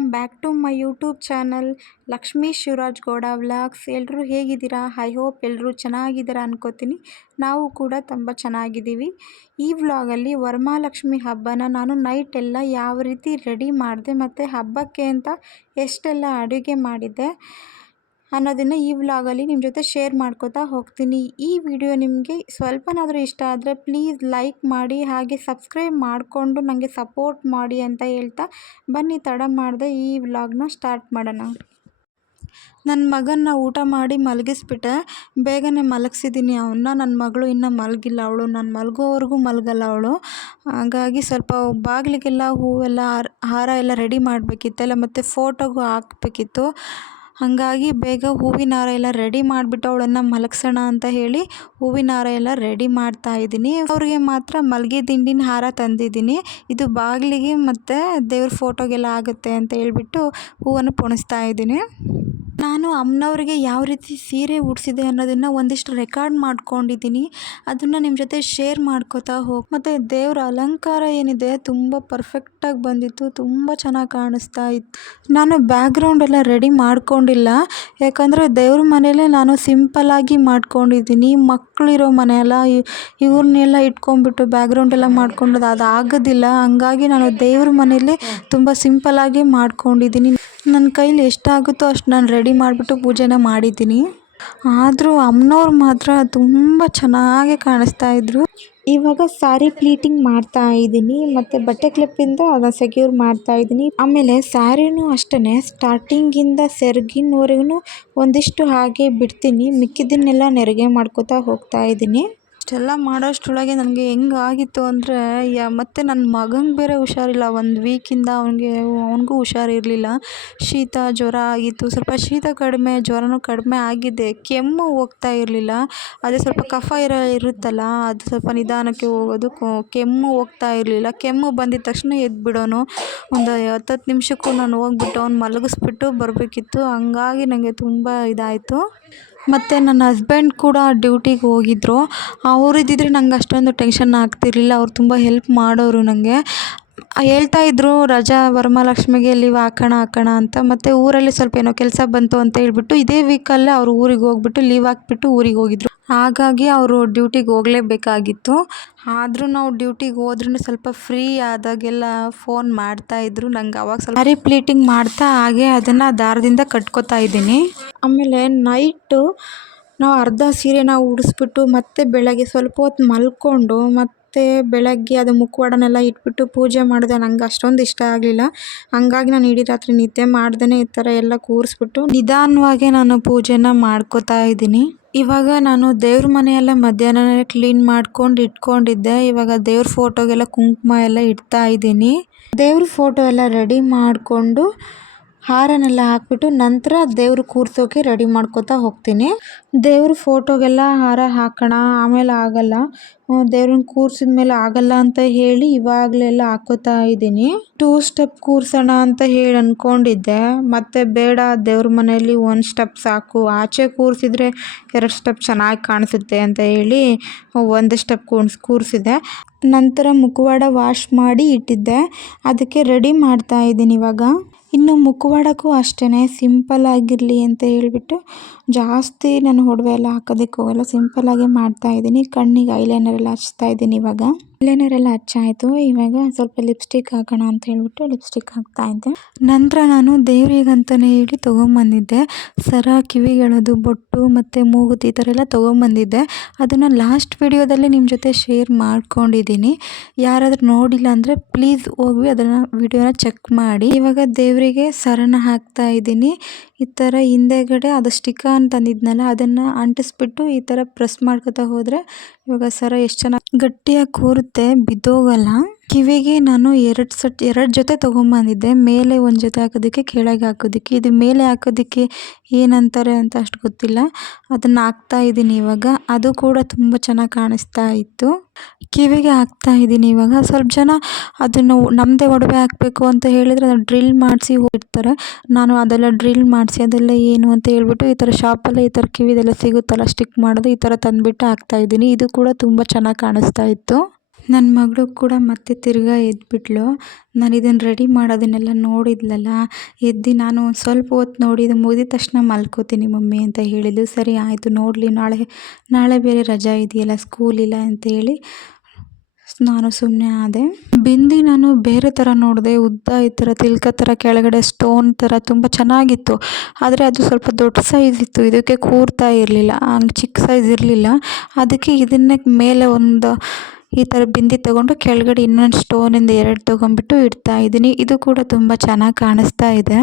Welcome back to my YouTube channel Lakshmi Shivraj Gowda vlogs. ಎಲ್ಲರೂ ಹೇಗಿದ್ದೀರಾ? I hope ಎಲ್ಲರೂ ಚೆನ್ನಾಗಿದ್ದೀರಾ ಅನ್ಕೋತೀನಿ. ನಾವು ಕೂಡ ತುಂಬ ಚೆನ್ನಾಗಿದ್ದೀವಿ. ಈ ವ್ಲಾಗಲ್ಲಿ ವರಮಹಾಲಕ್ಷ್ಮಿ ಹಬ್ಬನ ನಾನು ನೈಟ್ ಎಲ್ಲ ಯಾವ ರೀತಿ ರೆಡಿ ಮಾಡಿದೆ ಮತ್ತು ಹಬ್ಬಕ್ಕೆ ಅಂತ ಎಷ್ಟೆಲ್ಲ ಅಡುಗೆ ಮಾಡಿದ್ದೆ ಅನ್ನೋದನ್ನು ಈ ವ್ಲಾಗಲ್ಲಿ ನಿಮ್ಮ ಜೊತೆ ಶೇರ್ ಮಾಡ್ಕೋತಾ ಹೋಗ್ತೀನಿ. ಈ ವಿಡಿಯೋ ನಿಮಗೆ ಸ್ವಲ್ಪನಾದರೂ ಇಷ್ಟ ಆದರೆ ಪ್ಲೀಸ್ ಲೈಕ್ ಮಾಡಿ, ಹಾಗೆ ಸಬ್ಸ್ಕ್ರೈಬ್ ಮಾಡಿಕೊಂಡು ನನಗೆ ಸಪೋರ್ಟ್ ಮಾಡಿ ಅಂತ ಹೇಳ್ತಾ ಬನ್ನಿ. ತಡ ಮಾಡದೆ ಈ ವ್ಲಾಗ್ನ ಸ್ಟಾರ್ಟ್ ಮಾಡೋಣ. ನನ್ನ ಮಗನ್ನ ಊಟ ಮಾಡಿ ಮಲಗಿಸ್ಬಿಟ್ಟೆ. ಬೇಗನೆ ಮಲಗಿಸಿದ್ದೀನಿ ಅವನ್ನ ನನ್ನ ಮಗಳು ಇನ್ನೂ ಮಲಗಿಲ್ಲ ಅವಳು. ನಾನು ಮಲಗೋವರೆಗೂ ಮಲಗಲ್ಲ ಅವಳು. ಹಾಗಾಗಿ ಸ್ವಲ್ಪ ಬಾಗಿಲಿಗೆಲ್ಲ ಹೂವೆಲ್ಲ ಹಾರ ಎಲ್ಲ ರೆಡಿ ಮಾಡಬೇಕಿತ್ತಲ್ಲ, ಮತ್ತು ಫೋಟೋಗೂ ಹಾಕ್ಬೇಕಿತ್ತು. ಹಾಗಾಗಿ ಬೇಗ ಹೂವಿನ ಹಾರ ಎಲ್ಲ ರೆಡಿ ಮಾಡಿಬಿಟ್ಟು ಅವಳನ್ನು ಮಲಗಿಸೋಣ ಅಂತ ಹೇಳಿ ಹೂವಿನ ಹಾರ ಎಲ್ಲ ರೆಡಿ ಮಾಡ್ತಾ ಇದ್ದೀನಿ. ಅವ್ರಿಗೆ ಮಾತ್ರ ಮಲ್ಲಿಗೆ ದಿಂಡಿನ ಹಾರ ತಂದಿದ್ದೀನಿ. ಇದು ಬಾಗಿಲಿಗೆ ಮತ್ತು ದೇವ್ರ ಫೋಟೋಗೆಲ್ಲ ಆಗುತ್ತೆ ಅಂತ ಹೇಳ್ಬಿಟ್ಟು ಹೂವನ್ನು ಪೊಣಿಸ್ತಾ ಇದ್ದೀನಿ. ನಾನು ಅಮ್ಮನವ್ರಿಗೆ ಯಾವ ರೀತಿ ಸೀರೆ ಉಡಿಸಿದೆ ಅನ್ನೋದನ್ನು ಒಂದಿಷ್ಟು ರೆಕಾರ್ಡ್ ಮಾಡ್ಕೊಂಡಿದ್ದೀನಿ. ಅದನ್ನು ನಿಮ್ಮ ಜೊತೆ ಶೇರ್ ಮಾಡ್ಕೋತಾ ಹೋಗಿ. ಮತ್ತು ದೇವ್ರ ಅಲಂಕಾರ ಏನಿದೆ ತುಂಬ ಪರ್ಫೆಕ್ಟಾಗಿ ಬಂದಿತ್ತು, ತುಂಬ ಚೆನ್ನಾಗಿ ಕಾಣಿಸ್ತಾ ಇತ್ತು. ನಾನು ಬ್ಯಾಕ್ಗ್ರೌಂಡ್ ಎಲ್ಲ ರೆಡಿ ಮಾಡ್ಕೊಂಡಿಲ್ಲ. ಯಾಕಂದರೆ ದೇವ್ರ ಮನೇಲೆ ನಾನು ಸಿಂಪಲ್ಲಾಗಿ ಮಾಡ್ಕೊಂಡಿದ್ದೀನಿ. ಮಕ್ಕಳಿರೋ ಮನೆಯಲ್ಲ ಇವ್ರನ್ನೆಲ್ಲ ಇಟ್ಕೊಂಡ್ಬಿಟ್ಟು ಬ್ಯಾಕ್ಗ್ರೌಂಡ್ ಎಲ್ಲ ಮಾಡ್ಕೊಂಡು ಅದು ಆಗೋದಿಲ್ಲ ಹಂಗಾಗಿ ನಾನು ದೇವ್ರ ಮನೇಲಿ ತುಂಬ ಸಿಂಪಲ್ಲಾಗಿ ಮಾಡ್ಕೊಂಡಿದ್ದೀನಿ. ನನ್ನ ಕೈಲಿ ಎಷ್ಟಾಗುತ್ತೋ ಅಷ್ಟು ನಾನು ರೆಡಿ ಮಾಡಿಬಿಟ್ಟು ಪೂಜೆನ ಮಾಡಿದ್ದೀನಿ. ಆದರೂ ಅಮ್ಮನವ್ರು ಮಾತ್ರ ತುಂಬ ಚೆನ್ನಾಗಿ ಕಾಣಿಸ್ತಾ ಇದ್ರು. ಇವಾಗ ಸಾರಿ ಪ್ಲೀಟಿಂಗ್ ಮಾಡ್ತಾ ಇದ್ದೀನಿ, ಮತ್ತು ಬಟ್ಟೆ ಕ್ಲಿಪ್ಪಿಂದ ಅದನ್ನು ಸೆಕ್ಯೂರ್ ಮಾಡ್ತಾ ಇದ್ದೀನಿ. ಆಮೇಲೆ ಸ್ಯಾರಿನೂ ಅಷ್ಟೇ ಸ್ಟಾರ್ಟಿಂಗಿಂದ ಸೆರಗಿನವರೆಗೂ ಒಂದಿಷ್ಟು ಹಾಗೆ ಬಿಡ್ತೀನಿ ಮಿಕ್ಕಿದ್ದನ್ನೆಲ್ಲ ನೆರಿಗೆ ಮಾಡ್ಕೋತಾ ಹೋಗ್ತಾ ಇದ್ದೀನಿ. ಇಷ್ಟೆಲ್ಲ ಮಾಡೋಷ್ಟರೊಳಗೆ ನನಗೆ ಹೆಂಗಾಗಿತ್ತು ಅಂದರೆ, ಯಾ, ಮತ್ತು ನನ್ನ ಮಗಂಗೆ ಬೇರೆ ಹುಷಾರಿಲ್ಲ. ಒಂದು ವೀಕಿಂದ ಅವನಿಗೆ, ಅವನಿಗೂ ಹುಷಾರಿರಲಿಲ್ಲ ಶೀತ, ಜ್ವರ ಆಗಿತ್ತು. ಸ್ವಲ್ಪ ಶೀತ ಕಡಿಮೆ, ಜ್ವರನೂ ಕಡಿಮೆ ಆಗಿದೆ. ಕೆಮ್ಮು ಹೋಗ್ತಾ ಇರಲಿಲ್ಲ. ಅದೇ ಸ್ವಲ್ಪ ಕಫ ಇರೋ, ಇರುತ್ತಲ್ಲ, ಅದು ಸ್ವಲ್ಪ ನಿಧಾನಕ್ಕೆ ಹೋಗೋದು. ಕೆಮ್ಮು ಹೋಗ್ತಾ ಇರಲಿಲ್ಲ. ಕೆಮ್ಮು ಬಂದಿದ ತಕ್ಷಣ ಎದ್ದು ಬಿಡೋನು ಒಂದು ಹತ್ತತ್ತು ನಿಮಿಷಕ್ಕೂ ನಾನು ಹೋಗ್ಬಿಟ್ಟು ಅವ್ನು ಮಲಗಿಸ್ಬಿಟ್ಟು ಬರಬೇಕಿತ್ತು. ಹಂಗಾಗಿ ನನಗೆ ತುಂಬ ಇದಾಯಿತು. ಮತ್ತು ನನ್ನ ಹಸ್ಬೆಂಡ್ ಕೂಡ ಡ್ಯೂಟಿಗೆ ಹೋಗಿದ್ರು. ಅವ್ರು ನಂಗೆ ಅಷ್ಟೊಂದು ಟೆನ್ಷನ್ ಆಗ್ತಿರಲಿಲ್ಲ. ಅವ್ರು ತುಂಬ ಹೆಲ್ಪ್ ಮಾಡೋರು ನನಗೆ ಹೇಳ್ತಾ ಇದ್ದರು ರಜಾ, ವರಮಹಾಲಕ್ಷ್ಮಿಗೆ ಲೀವ್ ಹಾಕೋಣ ಹಾಕೋಣ ಅಂತ. ಮತ್ತು ಊರಲ್ಲಿ ಸ್ವಲ್ಪ ಏನೋ ಕೆಲಸ ಬಂತು ಅಂತ ಹೇಳ್ಬಿಟ್ಟು ಇದೇ ವೀಕಲ್ಲೇ ಅವ್ರು ಊರಿಗೆ ಹೋಗ್ಬಿಟ್ಟು ಲೀವ್ ಹಾಕ್ಬಿಟ್ಟು ಊರಿಗೆ ಹೋಗಿದ್ರು. ಹಾಗಾಗಿ ಅವರು ಡ್ಯೂಟಿಗೆ ಹೋಗಲೇಬೇಕಾಗಿತ್ತು. ಆದರೂ ನಾವು ಡ್ಯೂಟಿಗೆ ಹೋದ್ರೂ ಸ್ವಲ್ಪ ಫ್ರೀ ಆದಾಗೆಲ್ಲ ಫೋನ್ ಮಾಡ್ತಾಯಿದ್ರು ನಂಗೆ ಅವಾಗ ಸ್ವಲ್ಪ ಸ್ಯಾರಿ ಪ್ಲೀಟಿಂಗ್ ಮಾಡ್ತಾ ಹಾಗೆ ಅದನ್ನು ದಾರದಿಂದ ಕಟ್ಕೋತಾ ಇದ್ದೀನಿ. ಆಮೇಲೆ ನೈಟು ನಾವು ಅರ್ಧ ಸೀರೆನ ಉಡಿಸ್ಬಿಟ್ಟು ಮತ್ತೆ ಬೆಳಗ್ಗೆ ಸ್ವಲ್ಪ ಹೊತ್ತು ಮಲ್ಕೊಂಡು ಮತ್ತು ಬೆಳಗ್ಗೆ ಅದು ಮುಖವಾಡನೆಲ್ಲ ಇಟ್ಬಿಟ್ಟು ಪೂಜೆ ಮಾಡಿದೆ. ನಂಗೆ ಅಷ್ಟೊಂದು ಇಷ್ಟ ಆಗಲಿಲ್ಲ. ಹಂಗಾಗಿ ನಾನು ಇಡೀ ರಾತ್ರಿ ನಿದ್ದೆ ಮಾಡ್ದೇ ಈ ಥರ ಎಲ್ಲ ಕೂರಿಸ್ಬಿಟ್ಟು ನಿಧಾನವಾಗಿ ನಾನು ಪೂಜೆನ ಮಾಡ್ಕೋತಾ ಇದ್ದೀನಿ. ಇವಾಗ ನಾನು ದೇವ್ರ ಮನೆಯೆಲ್ಲ ಮಧ್ಯಾಹ್ನನೇ ಕ್ಲೀನ್ ಮಾಡ್ಕೊಂಡು ಇಟ್ಕೊಂಡಿದ್ದೆ. ಇವಾಗ ದೇವ್ರ ಫೋಟೋಗೆಲ್ಲ ಕುಂಕುಮ ಎಲ್ಲ ಇಡ್ತಾ ಇದ್ದೀನಿ. ದೇವ್ರ ಫೋಟೋ ಎಲ್ಲ ರೆಡಿ ಮಾಡಿಕೊಂಡು ಹಾರನೆಲ್ಲ ಹಾಕ್ಬಿಟ್ಟು ನಂತರ ದೇವ್ರು ಕೂರ್ಸೋಕೆ ರೆಡಿ ಮಾಡ್ಕೋತಾ ಹೋಗ್ತೀನಿ. ದೇವ್ರ ಫೋಟೋಗೆಲ್ಲ ಹಾರ ಹಾಕೋಣ, ಆಮೇಲೆ ಆಗಲ್ಲ. ದೇವ್ರನ್ನ ಕೂರ್ಸಿದ ಮೇಲೆ ಆಗಲ್ಲ ಅಂತ ಹೇಳಿ ಇವಾಗಲೆಲ್ಲ ಹಾಕೋತಾ ಇದ್ದೀನಿ. ಟೂ ಸ್ಟೆಪ್ ಕೂರ್ಸೋಣ ಅಂತ ಹೇಳಿ ಅಂದ್ಕೊಂಡಿದ್ದೆ ಮತ್ತೆ ಬೇಡ, ದೇವ್ರ ಮನೆಯಲ್ಲಿ ಒಂದು ಸ್ಟೆಪ್ ಸಾಕು. ಆಚೆ ಕೂರಿಸಿದ್ರೆ ಎರಡು ಸ್ಟೆಪ್ ಚೆನ್ನಾಗಿ ಕಾಣಿಸುತ್ತೆ ಅಂತ ಹೇಳಿ ಒಂದು ಸ್ಟೆಪ್ ಕೂರ್ಸ್, ಕೂರಿಸಿದೆ. ನಂತರ ಮುಖವಾಡ ವಾಶ್ ಮಾಡಿ ಇಟ್ಟಿದ್ದೆ. ಅದಕ್ಕೆ ರೆಡಿ ಮಾಡ್ತಾ ಇದ್ದೀನಿ ಇವಾಗ. ಇನ್ನು ಮುಖವಾಡಕ್ಕೂ ಅಷ್ಟೇ ಸಿಂಪಲ್ ಆಗಿರಲಿ ಅಂತ ಹೇಳಿಬಿಟ್ಟು ಜಾಸ್ತಿ ನಾನು ಒಡವೆ ಎಲ್ಲ ಹಾಕೋದಕ್ಕೆ ಹೋಗಲ್ಲ ಸಿಂಪಲ್ಲಾಗೆ ಮಾಡ್ತಾಯಿದ್ದೀನಿ ಕಣ್ಣಿಗೆ ಐಲೈನರ್ ಎಲ್ಲ ಹಚ್ತಾಯಿದ್ದೀನಿ ಇವಾಗ. ಎಲ್ಲ ಹಚ್ಚಾಯಿತು. ಇವಾಗ ಸ್ವಲ್ಪ ಲಿಪ್ಸ್ಟಿಕ್ ಹಾಕೋಣ ಅಂತ ಹೇಳ್ಬಿಟ್ಟು ಲಿಪ್ಸ್ಟಿಕ್ ಹಾಕ್ತಾ ಇದ್ದೆ. ನಂತರ ನಾನು ದೇವರಿಗಂತಲೇ ಹೇಳಿ ತೊಗೊಂಬಂದಿದ್ದೆ. ಸರ, ಕಿವಿಗಳದು, ಬೊಟ್ಟು ಮತ್ತು ಮೂಗುತಿ ಈ ಥರ ಎಲ್ಲ ತೊಗೊಂಬಂದಿದ್ದೆ. ಅದನ್ನು ಲಾಸ್ಟ್ ವಿಡಿಯೋದಲ್ಲಿ ನಿಮ್ಮ ಜೊತೆ ಶೇರ್ ಮಾಡ್ಕೊಂಡಿದ್ದೀನಿ. ಯಾರಾದರೂ ನೋಡಿಲ್ಲ ಅಂದರೆ ಪ್ಲೀಸ್ ಹೋಗಿ ಅದನ್ನು ವಿಡಿಯೋನ ಚೆಕ್ ಮಾಡಿ. ಇವಾಗ ದೇವರಿಗೆ ಸರನ ಹಾಕ್ತಾ ಇದ್ದೀನಿ. ಈ ಥರ ಹಿಂದೆಗಡೆ ಅದು ಸ್ಟಿಕ್ಕ ತಂದಿದ್ನಲ್ಲ ಅದನ್ನು ಅಂಟಿಸ್ಬಿಟ್ಟು ಈ ಥರ ಪ್ರೆಸ್ ಮಾಡ್ಕೋತಾ ಹೋದರೆ ಇವಾಗ ಸರ ಎಷ್ಟು ಚೆನ್ನಾಗಿ ಗಟ್ಟಿಯಾಗಿ ಕೂರುತ್ತೆ ಬಿದ್ದೋಗಲ್ಲ. ಕಿವಿಗೆ ನಾನು ಎರಡು ಸೆಟ್, ಎರಡು ಜೊತೆ ತೊಗೊಂಬಂದಿದ್ದೆ. ಮೇಲೆ ಒಂದು ಜೊತೆ ಹಾಕೋದಕ್ಕೆ, ಕೆಳಗೆ ಹಾಕೋದಕ್ಕೆ. ಇದು ಮೇಲೆ ಹಾಕೋದಕ್ಕೆ ಏನಂತಾರೆ ಅಂತ ಅಷ್ಟು ಗೊತ್ತಿಲ್ಲ. ಅದನ್ನು ಹಾಕ್ತಾ ಇದ್ದೀನಿ ಇವಾಗ. ಅದು ಕೂಡ ತುಂಬ ಚೆನ್ನಾಗಿ ಕಾಣಿಸ್ತಾ ಇತ್ತು. ಕಿವಿಗೆ ಹಾಕ್ತಾ ಇದ್ದೀನಿ ಇವಾಗ. ಸ್ವಲ್ಪ ಜನ ಅದನ್ನು ನಮ್ಮದೇ ಒಡವೆ ಹಾಕಬೇಕು ಅಂತ ಹೇಳಿದರೆ ಅದನ್ನು ಡ್ರಿಲ್ ಮಾಡಿಸಿ ಹೋಗಿರ್ತಾರೆ. ನಾನು ಅದೆಲ್ಲ ಡ್ರಿಲ್ ಮಾಡಿಸಿ ಅದೆಲ್ಲ ಏನು ಅಂತ ಹೇಳ್ಬಿಟ್ಟು ಈ ಥರ ಶಾಪಲ್ಲೇ ಈ ಥರ ಕಿವಿದೆಲ್ಲ ಸಿಗುತ್ತಲ್ಲ, ಸ್ಟಿಕ್ ಮಾಡೋದು ಈ ಥರ ತಂದುಬಿಟ್ಟು ಹಾಕ್ತಾಯಿದ್ದೀನಿ ಇದು ಕೂಡ ತುಂಬ ಚೆನ್ನಾಗಿ ಕಾಣಿಸ್ತಾ ಇತ್ತು. ನನ್ನ ಮಗಳು ಕೂಡ ಮತ್ತೆ ತಿರ್ಗಾ ಎದ್ಬಿಟ್ಳು ನಾನು ಇದನ್ನು ರೆಡಿ ಮಾಡೋದನ್ನೆಲ್ಲ ನೋಡಿದ್ಲಲ್ಲ, ಎದ್ದು ನಾನು ಒಂದು ಸ್ವಲ್ಪ ಹೊತ್ತು ನೋಡಿ ಇದು ಮುಗಿದ ತಕ್ಷಣ ಮಲ್ಕೋತೀನಿ ಮಮ್ಮಿ ಅಂತ ಹೇಳಿದ್ಲು. ಸರಿ ಆಯಿತು, ನೋಡಲಿ, ನಾಳೆ ನಾಳೆ ಬೇರೆ ರಜಾ ಇದೆಯಲ್ಲ ಸ್ಕೂಲ್ ಇಲ್ಲ ಅಂತ ಹೇಳಿ ನಾನು ಸುಮ್ಮನೆ ಆದೆ. ಬಿಂದಿ ನಾನು ಬೇರೆ ಥರ ನೋಡಿದೆ, ಉದ್ದ ಈ ಥರ ತಿಲ್ಕ ಥರ ಕೆಳಗಡೆ ಸ್ಟೋನ್ ಥರ ತುಂಬ ಚೆನ್ನಾಗಿತ್ತು. ಆದರೆ ಅದು ಸ್ವಲ್ಪ ದೊಡ್ಡ ಸೈಜ್ ಇತ್ತು, ಇದಕ್ಕೆ ಕೂರ್ತಾ ಇರಲಿಲ್ಲ, ಹಂಗೆ ಚಿಕ್ಕ ಸೈಜ್ ಇರಲಿಲ್ಲ. ಅದಕ್ಕೆ ಇದನ್ನೇ ಮೇಲೆ ಒಂದು ಈ ಥರ ಬಿಂದಿ ತೊಗೊಂಡು ಕೆಳಗಡೆ ಇನ್ನೊಂದು ಸ್ಟೋನಿಂದ ಎರಡು ತೊಗೊಂಡ್ಬಿಟ್ಟು ಇಡ್ತಾ ಇದ್ದೀನಿ. ಇದು ಕೂಡ ತುಂಬ ಚೆನ್ನಾಗಿ ಕಾಣಿಸ್ತಾ ಇದೆ.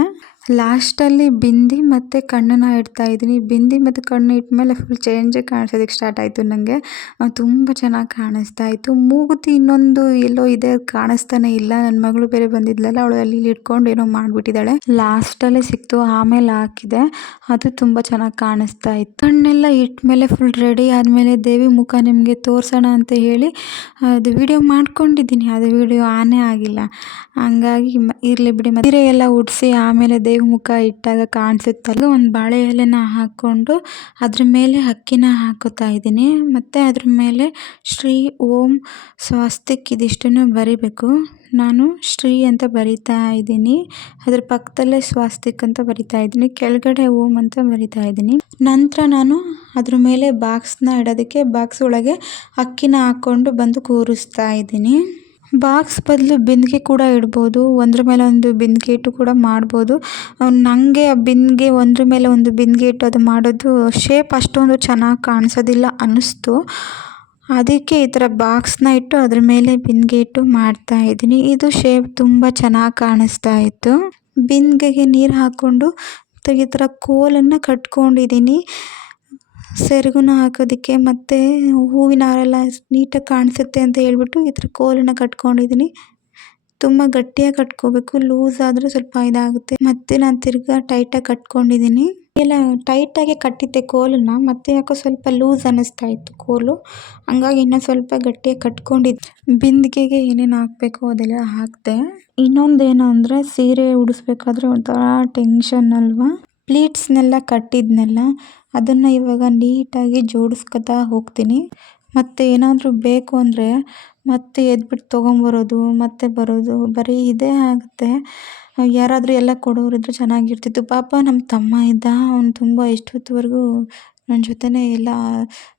ಲಾಸ್ಟಲ್ಲಿ ಬಿಂದಿ ಮತ್ತು ಕಣ್ಣನ್ನು ಇಡ್ತಾ ಇದ್ದೀನಿ. ಬಿಂದಿ ಮತ್ತು ಕಣ್ಣು ಇಟ್ಮೇಲೆ ಫುಲ್ ಚೇಂಜೇ ಕಾಣಿಸೋದಕ್ಕೆ ಸ್ಟಾರ್ಟ್ ಆಯಿತು ನನಗೆ ತುಂಬ ಚೆನ್ನಾಗಿ ಕಾಣಿಸ್ತಾ ಇತ್ತು. ಮೂಗುತಿ ಇನ್ನೊಂದು ಎಲ್ಲೋ ಇದೆ, ಕಾಣಿಸ್ತಾನೆ ಇಲ್ಲ. ನನ್ನ ಮಗಳು ಬೇರೆ ಬಂದಿದ್ಲಲ್ಲ, ಅವಳು ಅಲ್ಲಿ ಇಟ್ಕೊಂಡು ಏನೋ ಮಾಡಿಬಿಟ್ಟಿದ್ದಾಳೆ. ಲಾಸ್ಟಲ್ಲಿ ಸಿಕ್ತು, ಆಮೇಲೆ ಹಾಕಿದೆ. ಅದು ತುಂಬ ಚೆನ್ನಾಗಿ ಕಾಣಿಸ್ತಾ ಇತ್ತು. ಕಣ್ಣೆಲ್ಲ ಇಟ್ಮೇಲೆ ಫುಲ್ ರೆಡಿ ಆದಮೇಲೆ ದೇವಿ ಮುಖ ನಿಮಗೆ ತೋರಿಸೋಣ ಅಂತ ಹೇಳಿ ಅದು ವಿಡಿಯೋ ಮಾಡ್ಕೊಂಡಿದ್ದೀನಿ. ಅದು ವಿಡಿಯೋ ಆನೇ ಆಗಿಲ್ಲ. ಹಂಗಾಗಿ ಇರಲಿ ಬಿಡಿ. ಮತ್ತೆ ಎಲ್ಲ ಉಡಿಸಿ ಆಮೇಲೆ ದೇವಿ ಮುಖ ಇಟ್ಟಾಗ ಕಾಣಿಸುತ್ತಲ್ಲ. ಒಂದು ಬಾಳೆ ಎಲೆನ ಹಾಕ್ಕೊಂಡು ಅದ್ರ ಮೇಲೆ ಅಕ್ಕಿನ ಹಾಕುತ್ತಾ ಇದ್ದೀನಿ. ಮತ್ತು ಅದ್ರ ಮೇಲೆ ಶ್ರೀ ಓಂ ಸ್ವಸ್ತಿಕ್ ಇದಿಷ್ಟನ್ನು ಬರಿಬೇಕು. ನಾನು ಶ್ರೀ ಅಂತ ಬರಿತಾ ಇದ್ದೀನಿ. ಅದ್ರ ಪಕ್ಕದಲ್ಲೇ ಸ್ವಾಸ್ತಿಕ್ ಅಂತ ಬರಿತಾ ಇದ್ದೀನಿ. ಕೆಳಗಡೆ ಓಂ ಅಂತ ಬರಿತಾ ಇದ್ದೀನಿ. ನಂತರ ನಾನು ಅದ್ರ ಮೇಲೆ ಬಾಕ್ಸ್ನ ಇಡೋದಕ್ಕೆ ಬಾಕ್ಸ್ ಒಳಗೆ ಅಕ್ಕಿನ ಹಾಕ್ಕೊಂಡು ಬಂದು ಕೂರಿಸ್ತಾ ಇದ್ದೀನಿ. ಬಾಕ್ಸ್ ಬದಲು ಬಿಂದಿಗೆ ಕೂಡ ಇಡ್ಬೋದು. ಒಂದ್ರ ಮೇಲೆ ಒಂದು ಬಿಂದಿಗೆ ಇಟ್ಟು ಕೂಡ ಮಾಡ್ಬೋದು. ನನಗೆ ಆ ಬಿಂದಿಗೆ ಒಂದ್ರ ಮೇಲೆ ಒಂದು ಬಿಂದಿಗೆ ಇಟ್ಟು ಅದು ಮಾಡೋದು ಶೇಪ್ ಅಷ್ಟೊಂದು ಚೆನ್ನಾಗಿ ಕಾಣಿಸೋದಿಲ್ಲ ಅನ್ನಿಸ್ತು. ಅದಕ್ಕೆ ಈ ಥರ ಬಾಕ್ಸ್ನ ಇಟ್ಟು ಅದ್ರ ಮೇಲೆ ಬಿಂದಿಗೆ ಇಟ್ಟು ಮಾಡ್ತಾ ಇದ್ದೀನಿ. ಇದು ಶೇಪ್ ತುಂಬ ಚೆನ್ನಾಗಿ ಕಾಣಿಸ್ತಾ ಇತ್ತು. ಬಿಂದಿಗೆಗೆ ನೀರು ಹಾಕ್ಕೊಂಡು ಈ ಥರ ಕೋಲನ್ನು ಕಟ್ಕೊಂಡಿದ್ದೀನಿ. ಸೆರಗನ್ನ ಹಾಕೋದಕ್ಕೆ ಮತ್ತು ಹೂವಿನ ಹಾರೆಲ್ಲ ನೀಟಾಗಿ ಕಾಣಿಸುತ್ತೆ ಅಂತ ಹೇಳ್ಬಿಟ್ಟು ಈ ಥರ ಕೋಲನ್ನು ಕಟ್ಕೊಂಡಿದ್ದೀನಿ. ತುಂಬ ಗಟ್ಟಿಯಾಗಿ ಕಟ್ಕೋಬೇಕು. ಲೂಸ್ ಆದರೆ ಸ್ವಲ್ಪ ಇದಾಗುತ್ತೆ. ಮತ್ತು ನಾನು ತಿರ್ಗಾ ಟೈಟಾಗಿ ಕಟ್ಕೊಂಡಿದ್ದೀನಿ. ಎಲ್ಲ ಟೈಟಾಗೆ ಕಟ್ಟಿದ್ದೆ ಕೋಲನ್ನು. ಮತ್ತೆ ಯಾಕೋ ಸ್ವಲ್ಪ ಲೂಸ್ ಅನ್ನಿಸ್ತಾ ಇತ್ತು ಕೋಲು. ಹಂಗಾಗಿ ಇನ್ನೂ ಸ್ವಲ್ಪ ಗಟ್ಟಿಯಾಗಿ ಕಟ್ಕೊಂಡಿದ್ದೆ ಬಿಂದಿಗೆಗೆ ಏನೇನು ಹಾಕಬೇಕು ಅದೆಲ್ಲ ಹಾಕಿದೆ. ಇನ್ನೊಂದೇನು ಅಂದರೆ ಸೀರೆ ಉಡಿಸ್ಬೇಕಾದ್ರೆ ಒಂಥರ ಟೆನ್ಷನ್ ಅಲ್ವಾ? ಪ್ಲೀಟ್ಸ್ನೆಲ್ಲ ಕಟ್ಟಿದ್ನೆಲ್ಲ. ಅದನ್ನು ಇವಾಗ ನೀಟಾಗಿ ಜೋಡಿಸ್ಕೊತಾ ಹೋಗ್ತೀನಿ. ಮತ್ತು ಏನಾದರೂ ಬೇಕು ಅಂದರೆ ಮತ್ತೆ ಎದ್ಬಿಟ್ಟು ತೊಗೊಂಬರೋದು, ಮತ್ತೆ ಬರೋದು, ಬರೀ ಇದೇ ಆಗುತ್ತೆ. ಯಾರಾದರೂ ಎಲ್ಲ ಕೊಡೋರಿದ್ರೆ ಚೆನ್ನಾಗಿರ್ತಿತ್ತು. ಪಾಪ ನಮ್ಮ ತಮ್ಮ ಇದ್ದ, ಅವ್ನು ತುಂಬ ಇಷ್ಟೊತ್ತುವರೆಗೂ ನನ್ನ ಜೊತೆನೇ ಎಲ್ಲ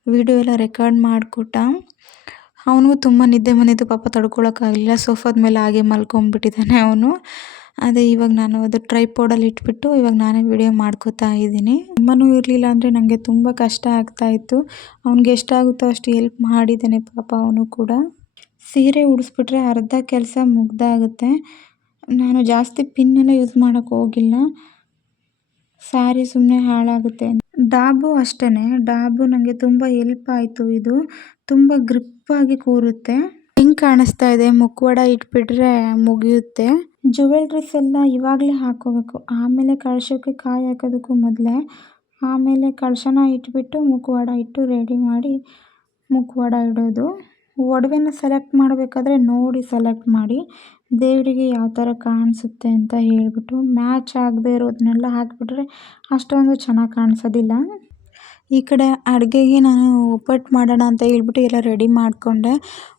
ವೀಡಿಯೋ ಎಲ್ಲ ರೆಕಾರ್ಡ್ ಮಾಡಿಕೊಟ್ಟ. ಅವನಿಗೂ ತುಂಬ ನಿದ್ದೆ ಬಂದಿತ್ತು ಪಾಪ ತಡ್ಕೊಳಕ್ಕಾಗಲಿಲ್ಲ. ಸೋಫಾದ ಮೇಲೆ ಹಾಗೆ ಮಲ್ಕೊಂಬಿಟ್ಟಿದ್ದಾನೆ ಅವನು. ಅದೇ ಇವಾಗ ನಾನು ಅದು ಟ್ರೈಪೋಡಲ್ಲಿ ಇಟ್ಬಿಟ್ಟು ಇವಾಗ ನಾನೇ ವೀಡಿಯೋ ಮಾಡ್ಕೋತಾ ಇದ್ದೀನಿ. ಅಮ್ಮನೂ ಇರಲಿಲ್ಲ ಅಂದರೆ ನನಗೆ ತುಂಬ ಕಷ್ಟ ಆಗ್ತಾಯಿತ್ತು ಅವ್ನಿಗೆ ಎಷ್ಟಾಗುತ್ತೋ ಅಷ್ಟು ಎಲ್ಪ್ ಮಾಡಿದ್ದೇನೆ ಪಾಪ ಅವನು ಕೂಡ. ಸೀರೆ ಉಡಿಸ್ಬಿಟ್ರೆ ಅರ್ಧ ಕೆಲಸ ಮುಗ್ದಾಗುತ್ತೆ. ನಾನು ಜಾಸ್ತಿ ಪಿನ್ನೆಲ್ಲ ಯೂಸ್ ಮಾಡೋಕ್ಕೆ ಹೋಗಿಲ್ಲ. ಸ್ಯಾರಿ ಸುಮ್ಮನೆ ಹಾಳಾಗುತ್ತೆ ಡಾಬು ಅಷ್ಟೇ ಡಾಬು ನನಗೆ ತುಂಬ ಎಲ್ಪ್ ಆಯಿತು ಇದು. ತುಂಬ ಗ್ರಿಪ್ಪಾಗಿ ಕೂರುತ್ತೆ. ಹೆಂಗೆ ಕಾಣಿಸ್ತಾ ಇದೆ? ಮುಖವಾಡ ಇಟ್ಬಿಟ್ರೆ ಮುಗಿಯುತ್ತೆ. ಜುವೆಲ್ರೀಸ್ ಎಲ್ಲ ಇವಾಗಲೇ ಹಾಕೋಬೇಕು. ಆಮೇಲೆ ಕಳಶಕ್ಕೆ ಕಾಯಿ ಹಾಕೋದಕ್ಕೂ ಮೊದಲೇ. ಆಮೇಲೆ ಕಳಶನ ಇಟ್ಬಿಟ್ಟು ಮುಖವಾಡ ಇಟ್ಟು ರೆಡಿ ಮಾಡಿ ಮುಖವಾಡ ಇಡೋದು. ಒಡವೆನ ಸೆಲೆಕ್ಟ್ ಮಾಡಬೇಕಾದ್ರೆ ನೋಡಿ ಸೆಲೆಕ್ಟ್ ಮಾಡಿ. ದೇವರಿಗೆ ಯಾವ ಥರ ಕಾಣಿಸುತ್ತೆ ಅಂತ ಹೇಳಿಬಿಟ್ಟು ಮ್ಯಾಚ್ ಆಗದೆ ಇರೋದನ್ನೆಲ್ಲ ಹಾಕಿಬಿಟ್ರೆ ಅಷ್ಟೊಂದು ಚೆನ್ನಾಗಿ ಕಾಣಿಸೋದಿಲ್ಲ. ಈ ಕಡೆ ಅಡುಗೆಗೆ ನಾನು ಒಬ್ಬಟ್ಟು ಮಾಡೋಣ ಅಂತ ಹೇಳ್ಬಿಟ್ಟು ಎಲ್ಲ ರೆಡಿ ಮಾಡಿಕೊಂಡೆ.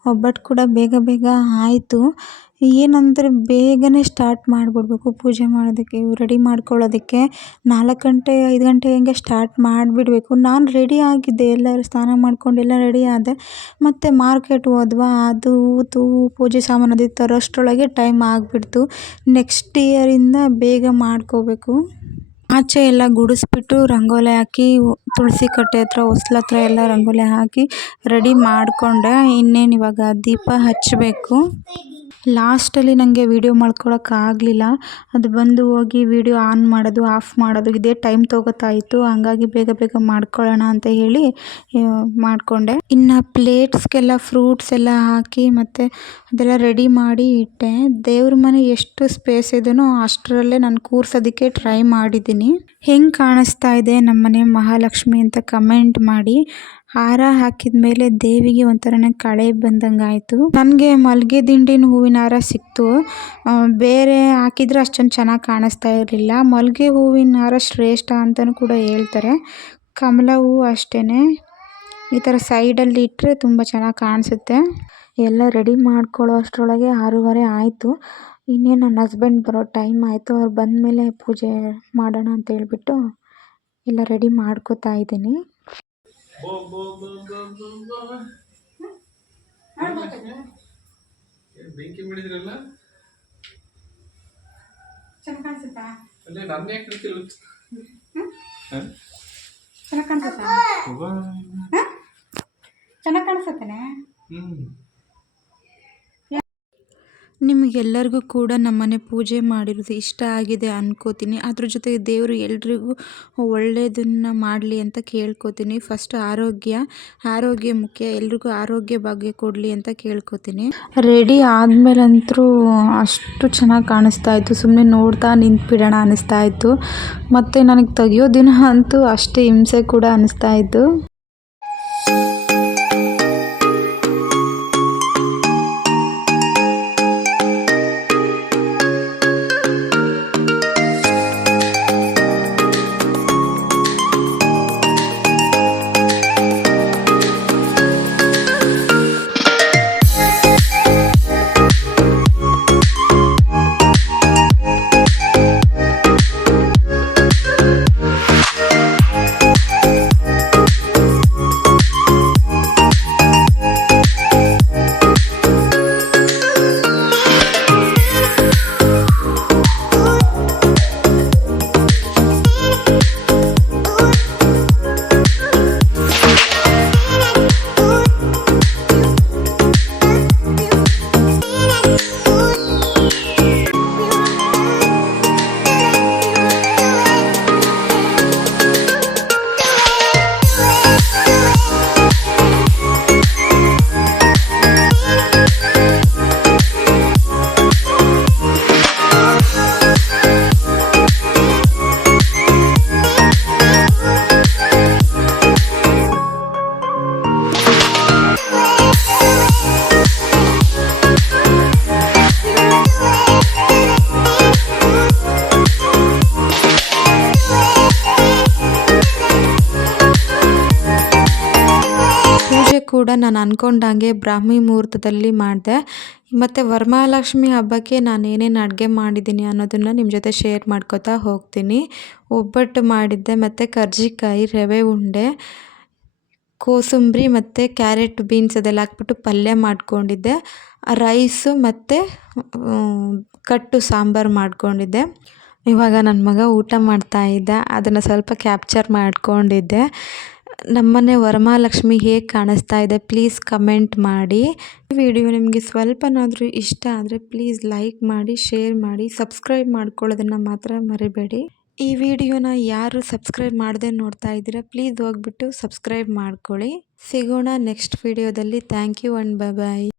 ಒಬ್ಬಟ್ಟು ಕೂಡ ಬೇಗ ಬೇಗ ಆಯಿತು. ಏನಂದರೆ ಬೇಗನೆ ಸ್ಟಾರ್ಟ್ ಮಾಡಿಬಿಡ್ಬೇಕು ಪೂಜೆ ಮಾಡೋದಕ್ಕೆ ರೆಡಿ ಮಾಡ್ಕೊಳ್ಳೋದಕ್ಕೆ. ನಾಲ್ಕು ಗಂಟೆ, ಐದು ಗಂಟೆ ಹಂಗೆ ಸ್ಟಾರ್ಟ್ ಮಾಡಿಬಿಡ್ಬೇಕು. ನಾನು ರೆಡಿ ಆಗಿದ್ದೆ, ಎಲ್ಲರೂ ಸ್ನಾನ ಮಾಡಿಕೊಂಡು ಎಲ್ಲ ರೆಡಿ ಆದೆ. ಮತ್ತು ಮಾರ್ಕೆಟ್ ಹೋದ್ವಾ, ಅದು ತೂ ಪೂಜೆ ಸಾಮಾನು ಅದು ತರೋಷ್ಟರೊಳಗೆ ಟೈಮ್ ಆಗಿಬಿಡ್ತು. ನೆಕ್ಸ್ಟ್ ಇಯರಿಂದ ಬೇಗ ಮಾಡ್ಕೋಬೇಕು. ಆಚೆ ಎಲ್ಲ ಗುಡಿಸ್ಬಿಟ್ಟು ರಂಗೋಲಿ ಹಾಕಿ, ತುಳಸಿ ಕಟ್ಟೆ ಹತ್ರ, ಹೊಸ್ಲ ಹತ್ರ ಎಲ್ಲ ರಂಗೋಲಿ ಹಾಕಿ ರೆಡಿ ಮಾಡಿಕೊಂಡೆ. ಇನ್ನೇನು ಇವಾಗ ದೀಪ ಹಚ್ಚಬೇಕು ಲಾಸ್ಟಲ್ಲಿ ನನಗೆ ವೀಡಿಯೋ ಆಗಲಿಲ್ಲ ಅದು ಬಂದು ಹೋಗಿ ವೀಡಿಯೋ ಆನ್ ಮಾಡೋದು, ಆಫ್ ಮಾಡೋದು, ಇದೇ ಟೈಮ್ ತೊಗೋತಾ ಇತ್ತು ಹಂಗಾಗಿ ಬೇಗ ಬೇಗ ಮಾಡ್ಕೊಳ್ಳೋಣ ಅಂತ ಹೇಳಿ ಮಾಡಿಕೊಂಡೆ. ಇನ್ನು ಪ್ಲೇಟ್ಸ್ಗೆಲ್ಲ ಫ್ರೂಟ್ಸ್ ಎಲ್ಲ ಹಾಕಿ ಮತ್ತು ಅದೆಲ್ಲ ರೆಡಿ ಮಾಡಿ ಇಟ್ಟೆ. ದೇವ್ರ ಮನೆ ಎಷ್ಟು ಸ್ಪೇಸ್ ಇದೆಯೋ ಅಷ್ಟರಲ್ಲೇ ನಾನು ಕೂರ್ಸೋದಕ್ಕೆ ಟ್ರೈ ಮಾಡಿದ್ದೀನಿ. ಹೆಂಗೆ ಕಾಣಿಸ್ತಾ ಇದೆ ನಮ್ಮ ಮನೆ ಮಹಾಲಕ್ಷ್ಮಿ ಅಂತ ಕಮೆಂಟ್ ಮಾಡಿ. ಹಾರ ಹಾಕಿದ ಮೇಲೆ ದೇವಿಗೆ ಒಂಥರನ ಕಳೆ ಬಂದಂಗೆ ಆಯಿತು ನನಗೆ ಮಲ್ಲಿಗೆ ದಿಂಡಿನ ಹೂವಿನ ಹಾರ ಸಿಕ್ತು. ಬೇರೆ ಹಾಕಿದ್ರೆ ಅಷ್ಟೊಂದು ಚೆನ್ನಾಗಿ ಕಾಣಿಸ್ತಾ ಇರಲಿಲ್ಲ. ಮಲ್ಲಿಗೆ ಹೂವಿನ ಹಾರ ಶ್ರೇಷ್ಠ ಅಂತಲೂ ಕೂಡ ಹೇಳ್ತಾರೆ. ಕಮಲ ಹೂವು ಅಷ್ಟೇ ಈ ಥರ ಸೈಡಲ್ಲಿ ಇಟ್ಟರೆ ತುಂಬ ಚೆನ್ನಾಗಿ ಕಾಣಿಸುತ್ತೆ. ಎಲ್ಲ ರೆಡಿ ಮಾಡ್ಕೊಳ್ಳೋ ಅಷ್ಟರೊಳಗೆ ಆರೂವರೆ ಆಯಿತು. ಇನ್ನೇನು ನನ್ನ ಹಸ್ಬೆಂಡ್ ಬರೋ ಟೈಮ್ ಆಯಿತು. ಅವ್ರು ಬಂದಮೇಲೆ ಪೂಜೆ ಮಾಡೋಣ ಅಂತ ಹೇಳ್ಬಿಟ್ಟು ಎಲ್ಲ ರೆಡಿ ಮಾಡ್ಕೋತಾ ಇದ್ದೀನಿ. ಬೋ ಬೋ ಬೋ ಬೋ ಬೋ ಬೋ ಏನ್ ಬೆಂಕಿ ಮಾಡಿದ್ರಲ್ಲ? ಚೆನ್ನಾಗಿ ಕಾಣಿಸುತ್ತಾ? ಅಲ್ಲೇ ನನ್ನ ಯಾಕೆ ರೀತಿ ಚೆನ್ನಾಗಿ ಕಾಣಿಸುತ್ತಾ? ಚೆನ್ನಾಗಿ ಕಾಣಿಸುತ್ತೇನೆ? ಹ್ಮ್. ನಿಮಗೆಲ್ಲರಿಗೂ ಕೂಡ ನಮ್ಮನೆ ಪೂಜೆ ಮಾಡಿರೋದು ಇಷ್ಟ ಆಗಿದೆ ಅನ್ಕೋತೀನಿ. ಅದ್ರ ಜೊತೆಗೆ ದೇವರು ಎಲ್ರಿಗೂ ಒಳ್ಳೆಯದನ್ನು ಮಾಡಲಿ ಅಂತ ಕೇಳ್ಕೊತೀನಿ. ಫಸ್ಟ್ ಆರೋಗ್ಯ ಆರೋಗ್ಯ ಮುಖ್ಯ, ಎಲ್ರಿಗೂ ಆರೋಗ್ಯ ಭಾಗ್ಯ ಕೊಡಲಿ ಅಂತ ಕೇಳ್ಕೊತೀನಿ. ರೆಡಿ ಆದಮೇಲಂತೂ ಅಷ್ಟು ಚೆನ್ನಾಗಿ ಕಾಣಿಸ್ತಾ ಇತ್ತು. ಸುಮ್ಮನೆ ನೋಡ್ತಾ ನಿಂತ್ಬಿಡೋಣ ಅನ್ನಿಸ್ತಾ ಇತ್ತು. ಮತ್ತು ನನಗೆ ತೆಗಿಯೋ ದಿನ ಅಂತೂ ಅಷ್ಟೇ ಹಿಂಸೆ ಕೂಡ ಅನ್ನಿಸ್ತಾ ಇತ್ತು. ಕೂಡ ನಾನು ಅಂದ್ಕೊಂಡಂಗೆ ಬ್ರಾಹ್ಮಿ ಮುಹೂರ್ತದಲ್ಲಿ ಮಾಡಿದೆ. ಮತ್ತು ವರಮಹಾಲಕ್ಷ್ಮಿ ಹಬ್ಬಕ್ಕೆ ನಾನು ಏನೇನು ಅಡುಗೆ ಮಾಡಿದ್ದೀನಿ ಅನ್ನೋದನ್ನು ನಿಮ್ಮ ಜೊತೆ ಶೇರ್ ಮಾಡ್ಕೋತಾ ಹೋಗ್ತೀನಿ. ಒಬ್ಬಟ್ಟು ಮಾಡಿದ್ದೆ, ಮತ್ತು ಕರ್ಜಿಕಾಯಿ, ರವೆ ಉಂಡೆ, ಕೋಸಂಬರಿ, ಮತ್ತು ಕ್ಯಾರೆಟ್ ಬೀನ್ಸ್ ಅದೆಲ್ಲ ಹಾಕ್ಬಿಟ್ಟು ಪಲ್ಯ ಮಾಡ್ಕೊಂಡಿದ್ದೆ. ರೈಸು ಮತ್ತು ಕಟ್ಟು ಸಾಂಬಾರು ಮಾಡ್ಕೊಂಡಿದ್ದೆ. ಇವಾಗ ನನ್ನ ಮಗ ಊಟ ಮಾಡ್ತಾ ಇದ್ದ, ಅದನ್ನು ಸ್ವಲ್ಪ ಕ್ಯಾಪ್ಚರ್ ಮಾಡ್ಕೊಂಡಿದ್ದೆ. ನಮ್ಮನೆ ವರಮಹಾಲಕ್ಷ್ಮಿ ಹೇಗೆ ಕಾಣಿಸ್ತಾ ಇದೆ ಪ್ಲೀಸ್ ಕಮೆಂಟ್ ಮಾಡಿ. ವಿಡಿಯೋ ನಿಮಗೆ ಸ್ವಲ್ಪನಾದರೂ ಇಷ್ಟ ಆದರೆ ಪ್ಲೀಸ್ ಲೈಕ್ ಮಾಡಿ ಶೇರ್ ಮಾಡಿ ಸಬ್ಸ್ಕ್ರೈಬ್ ಮಾಡ್ಕೊಳ್ಳೋದನ್ನು ಮಾತ್ರ ಮರಿಬೇಡಿ. ಈ ವಿಡಿಯೋನ ಯಾರು ಸಬ್ಸ್ಕ್ರೈಬ್ ಮಾಡದೆ ನೋಡ್ತಾ ಇದ್ದೀರಾ ಪ್ಲೀಸ್ ಹೋಗ್ಬಿಟ್ಟು ಸಬ್ಸ್ಕ್ರೈಬ್ ಮಾಡ್ಕೊಳ್ಳಿ. ಸಿಗೋಣ ನೆಕ್ಸ್ಟ್ ವಿಡಿಯೋದಲ್ಲಿ ಥ್ಯಾಂಕ್ ಯು ಆ್ಯಂಡ್ ಬಾಯ್